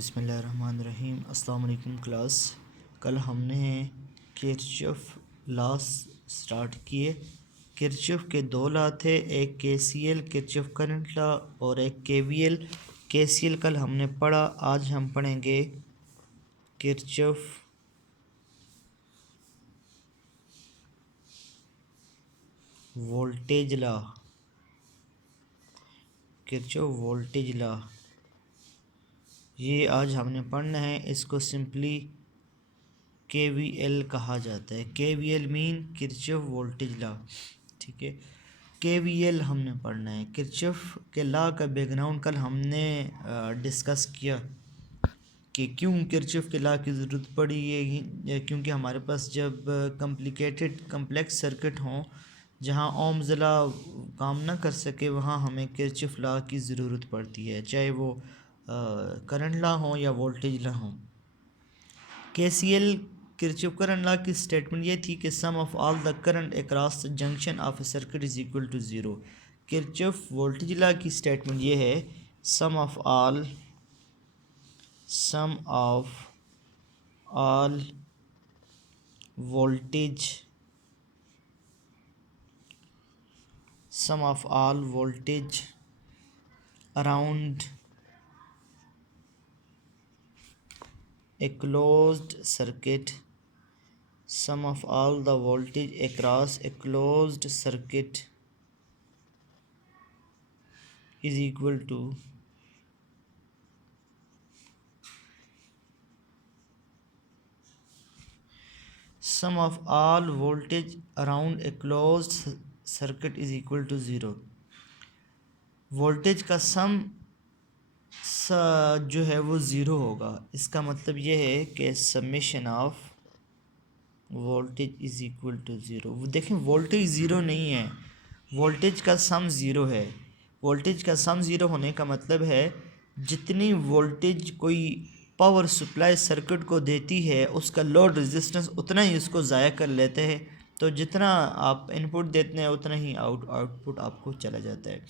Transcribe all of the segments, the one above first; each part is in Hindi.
बिस्मिल्लाहिर्रहमानिर्रहीम। अस्सलाम वालेकुम क्लास। कल हमने किरचॉफ लॉ स्टार्ट किए। किरचॉफ के दो लॉ थे, एक केसीएल किरचॉफ करंट लॉ और एक केवीएल। केसीएल कल हमने पढ़ा, आज हम पढ़ेंगे Kirchhoff voltage law. Kirchhoff voltage law ये आज हमने पढ़ना है। इसको सिंपली केवीएल कहा जाता है। KVL mean Kirchhoff voltage law, ठीक है। केवीएल हमने पढ़ना है। किरचॉफ के लॉ का बैकग्राउंड कल हमने डिस्कस किया कि क्यों किरचॉफ के लॉ की ज़रूरत पड़ी है। क्योंकि हमारे पास जब कम्प्लेक्स सर्किट हों जहाँ ओम्स लॉ काम ना कर सके, वहाँ हमें किरचॉफ लॉ की ज़रूरत पड़ती है, चाहे वो करंट लॉ हो या वोल्टेज लॉ हो। केसीएल किरचॉफ करंट लॉ की स्टेटमेंट ये थी कि sum of all the current across the junction of a circuit is equal to zero. Kirchhoff voltage law की स्टेटमेंट ये है, sum of all voltage around a closed circuit, sum of all the voltage across a closed circuit is equal to sum of all voltage around a closed circuit is equal to zero. Voltage का सम जो है वो ज़ीरो होगा। इसका मतलब ये है कि summation of voltage is equal to zero. देखें, वोल्टेज ज़ीरो नहीं है, वोल्टेज का सम ज़ीरो है। वोल्टेज का सम ज़ीरो होने का मतलब है जितनी वोल्टेज कोई पावर सप्लाई सर्किट को देती है उसका लोड रेजिस्टेंस उतना ही उसको ज़ाया कर लेते हैं। तो जितना आप इनपुट देते हैं उतना ही आउटपुट आपको चला जाता है।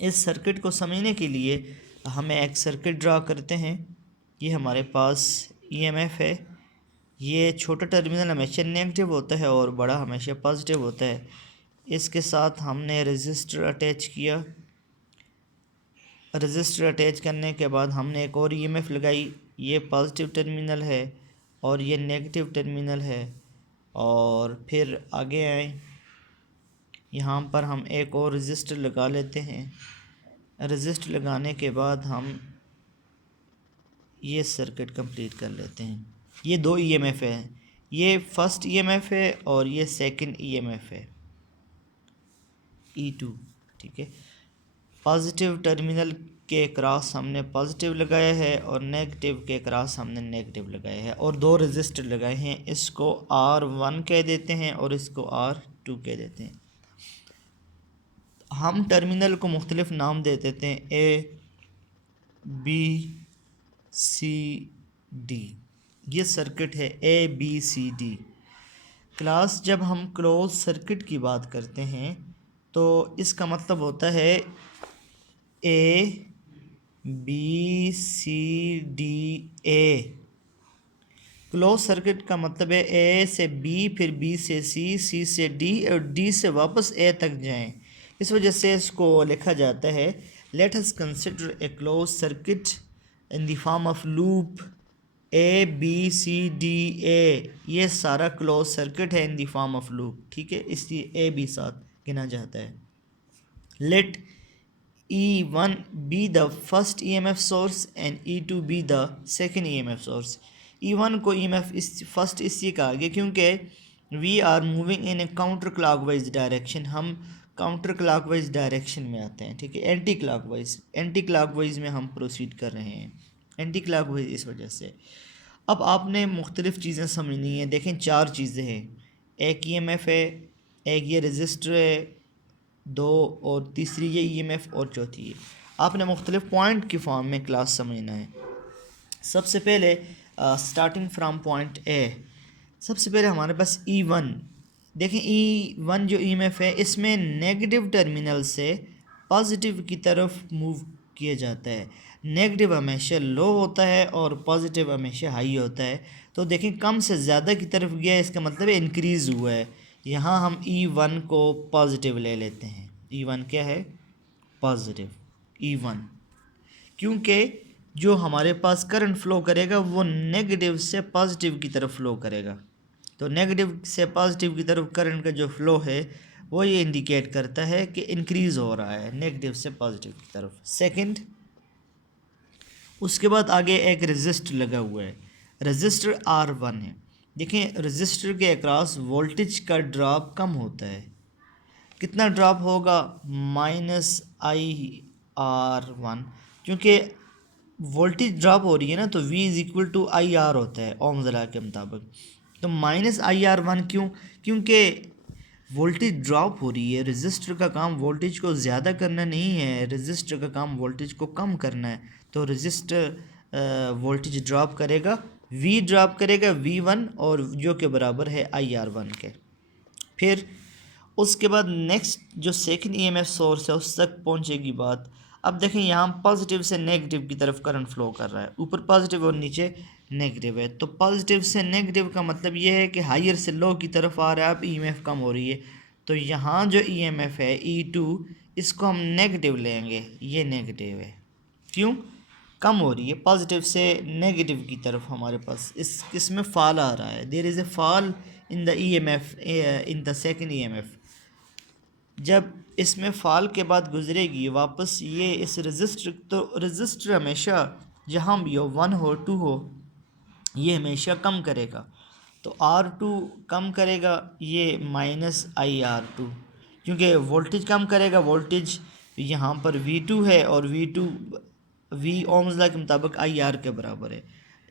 इस सर्किट को समझने के लिए हमें एक सर्किट ड्रा करते हैं। ये हमारे पास ईएमएफ है। ये छोटा टर्मिनल हमेशा नेगेटिव होता है और बड़ा हमेशा पॉजिटिव होता है। इसके साथ हमने रेजिस्टर अटैच किया। रेजिस्टर अटैच करने के बाद हमने एक और ईएमएफ लगाई। ये पॉजिटिव टर्मिनल है और ये नेगेटिव टर्मिनल है। और फिर आगे आए, यहाँ पर हम एक और रेजिस्टर लगा लेते हैं। रेजिस्टर लगाने के बाद हम ये सर्किट कंप्लीट कर लेते हैं। ये दो ईएमएफ है, ये फर्स्ट ईएमएफ है और ये सेकंड ईएमएफ है E2, ठीक है। पॉजिटिव टर्मिनल के क्रॉस हमने पॉजिटिव लगाया है और नेगेटिव के क्रॉस हमने नेगेटिव लगाया है और दो रेजिस्टर लगाए हैं। इसको R1 कह देते हैं और इसको R2 कह देते हैं। हम टर्मिनल को मुख्तलिफ नाम दे देते हैं, ABCD। ये सर्किट है ABCD। क्लास, जब हम क्लोज सर्किट की बात करते हैं तो इसका मतलब होता है ABCDA। क्लोज सर्किट का मतलब है A से B, फिर B से C, C से D और D से वापस A तक जाएं। इस वजह से इसको लिखा जाता है, let us consider a close circuit in the form of loop ABCDA। ये सारा क्लोज सर्किट है in the form of loop, ठीक है, इसलिए A भी साथ गिना जाता है। Let E1 be the first EMF source and E2 be the second EMF source। E1 को EMF फर्स्ट इसलिए कहा गया क्योंकि we are moving in a counter clockwise direction. हम काउंटर क्लॉकवाइज डायरेक्शन में आते हैं, ठीक है। एंटी क्लॉकवाइज में हम प्रोसीड कर रहे हैं, एंटी क्लॉकवाइज इस वजह से। अब आपने मुख्तलिफ़ चीज़ें समझनी है। देखें, चार चीज़ें हैं, एक EMF है, एक ये रजिस्टर है, दो, और तीसरी ये EMF और चौथी है। आपने मुख्तलिफ पॉइंट की फॉर्म में क्लास समझना है। सबसे पहले स्टार्टिंग फ्राम पॉइंट ए, सबसे पहले हमारे पास E1। देखें, E1 जो EMF है इसमें नेगेटिव टर्मिनल से पॉजिटिव की तरफ मूव किया जाता है। नेगेटिव हमेशा लो होता है और पॉजिटिव हमेशा हाई होता है। तो देखें कम से ज़्यादा की तरफ गया है, इसका मतलब इंक्रीज़ हुआ है। यहाँ हम E1 को पॉजिटिव ले लेते हैं। E1 क्या है? पॉजिटिव E1, क्योंकि जो हमारे पास करंट फ्लो करेगा वो नेगेटिव से पॉजिटिव की तरफ फ्लो करेगा। तो नेगेटिव से पॉजिटिव की तरफ करंट का जो फ्लो है वो ये इंडिकेट करता है कि इंक्रीज़ हो रहा है नेगेटिव से पॉजिटिव की तरफ। सेकंड, उसके बाद आगे एक रेजिस्टर लगा हुआ है, रेजिस्टर R1 है। देखें रेजिस्टर के अक्रॉस वोल्टेज का ड्रॉप कम होता है। कितना ड्रॉप होगा? -IR1, क्योंकि वोल्टेज ड्रॉप हो रही है ना, तो V is equal to IR होता है ओम्स लॉ के मुताबिक। तो -IR1 क्यों? क्योंकि वोल्टेज ड्रॉप हो रही है। रजिस्टर का काम वोल्टेज को ज़्यादा करना नहीं है, रजिस्टर का काम वोल्टेज को कम करना है। तो रजिस्टर वोल्टेज ड्रॉप करेगा, V ड्रॉप करेगा V1, और जो के बराबर है IR1 के। फिर उसके बाद नेक्स्ट जो सेकंड EMF सोर्स है उस तक पहुंचेगी बात। अब देखें यहाँ पॉजिटिव से नेगेटिव की तरफ करंट फ्लो कर रहा है, ऊपर पॉजिटिव और नीचे नेगेटिव है। तो पॉजिटिव से नेगेटिव का मतलब ये है कि हायर से लो की तरफ आ रहा है, अब EMF कम हो रही है। तो यहाँ जो EMF है E2, इसको हम नेगेटिव लेंगे, ये नेगेटिव है। क्यों? कम हो रही है, पॉजिटिव से नेगेटिव की तरफ हमारे पास इसमें फॉल आ रहा है। There is a fall in the EMF, in the second EMF। जब इसमें फॉल के बाद गुजरेगी वापस ये इस रजिस्टर, तो रजिस्टर हमेशा जहाँ भी हो 1 हो 2 हो, ये हमेशा कम करेगा। तो R2 कम करेगा, ये -IR2, क्योंकि वोल्टेज कम करेगा। वोल्टेज यहाँ पर V2 है और V2 V ओम्स लॉ के मुताबिक IR के बराबर है,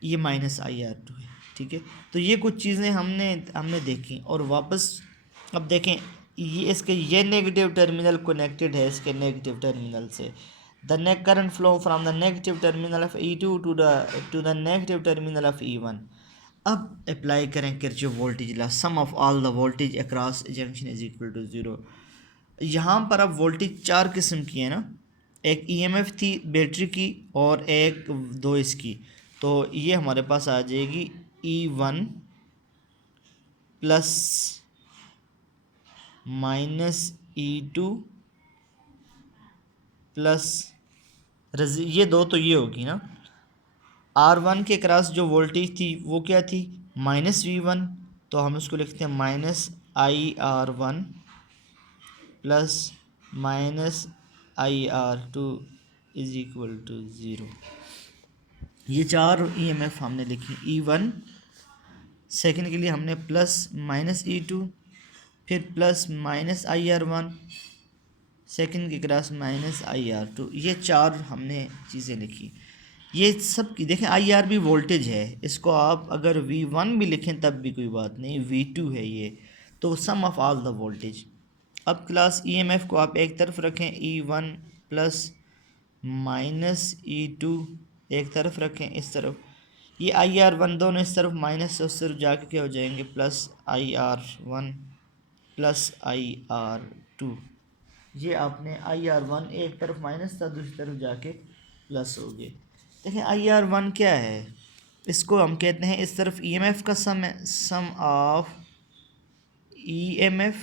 ये -IR2 है। ठीक है, तो ये कुछ चीज़ें हमने देखी। और वापस अब देखें, ये इसके ये नेगेटिव टर्मिनल कनेक्टेड है इसके नेगेटिव टर्मिनल से। The net current flow from the negative terminal of E2 to the negative terminal of E1। अब अप्लाई करें Kirchhoff voltage law, sum of all the voltage across junction is equal to 0। यहाँ पर अब वोल्टेज 4 किस्म की है ना, एक EMF थी बैटरी की और एक दो इसकी। तो ये हमारे पास आ जाएगी E1 प्लस -E2 प्लस ये दो, तो ये होगी ना। R1 के क्रॉस जो वोल्टेज थी वो क्या थी? -V1, तो हम इसको लिखते हैं -IR1 plus -IR2 is equal to 0। ये चार EMF हमने लिखी। E1 सेकंड के लिए हमने प्लस -E2, फिर प्लस -IR1, सेकंड के क्रॉस -IR2, ये चार हमने चीज़ें लिखी। ये सब की देखें, IR भी वोल्टेज है, इसको आप अगर V1 भी लिखें तब भी कोई बात नहीं, V2 है ये। तो सम ऑफ ऑल द वोल्टेज। अब क्लास EMF को आप एक तरफ रखें, E1 प्लस -E2 एक तरफ रखें, इस तरफ ये IR1 दोनों इस तरफ माइनस से उस तरफ जाके क्या हो जाएंगे, प्लस IR1 प्लस IR2। ये आपने IR1 एक तरफ माइनस था, दूसरी तरफ जाके प्लस हो गए। देखें IR1 क्या है, इसको हम कहते हैं इस तरफ EMF का सम है, सम ऑफ EMF,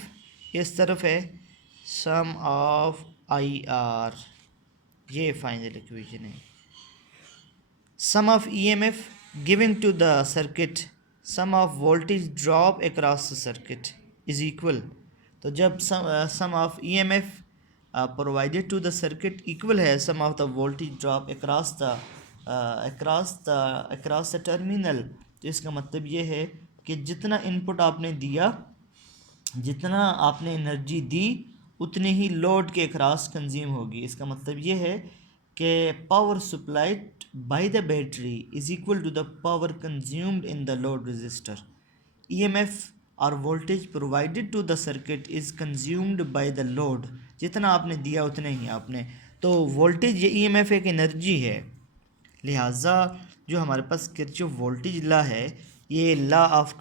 इस तरफ है सम ऑफ IR, ये फाइनल इक्वेशन है। Sum of EMF giving to the circuit sum of voltage drop across the circuit is equal. तो जब sum of EMF provided to the circuit equal है sum of the voltage drop across the terminal, तो इसका मतलब ये है कि जितना इनपुट आपने दिया, जितना आपने एनर्जी दी, उतनी ही लोड के अक्रॉस कंज्यूम होगी। इसका मतलब ये है कि power supplied by the battery is equal to the power consumed in the load resistor. EMF और voltage provided to the circuit is consumed by the load, जितना आपने दिया उतना ही आपने। तो वोल्टेज ये EMF एक एनर्जी है, लिहाजा जो हमारे पास किरचॉफ वोल्टेज लॉ है, ये law of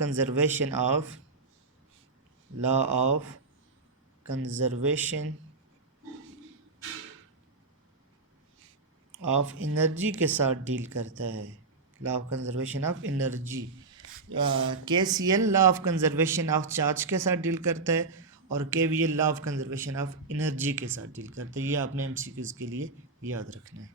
conservation of energy के साथ डील करता है, law of conservation of energy. K C L law of conservation of charge के साथ डील करता है, और K V L law of conservation of energy के साथ डील करता है। ये आपने एम सी क्यूज़ के लिए याद रखना है।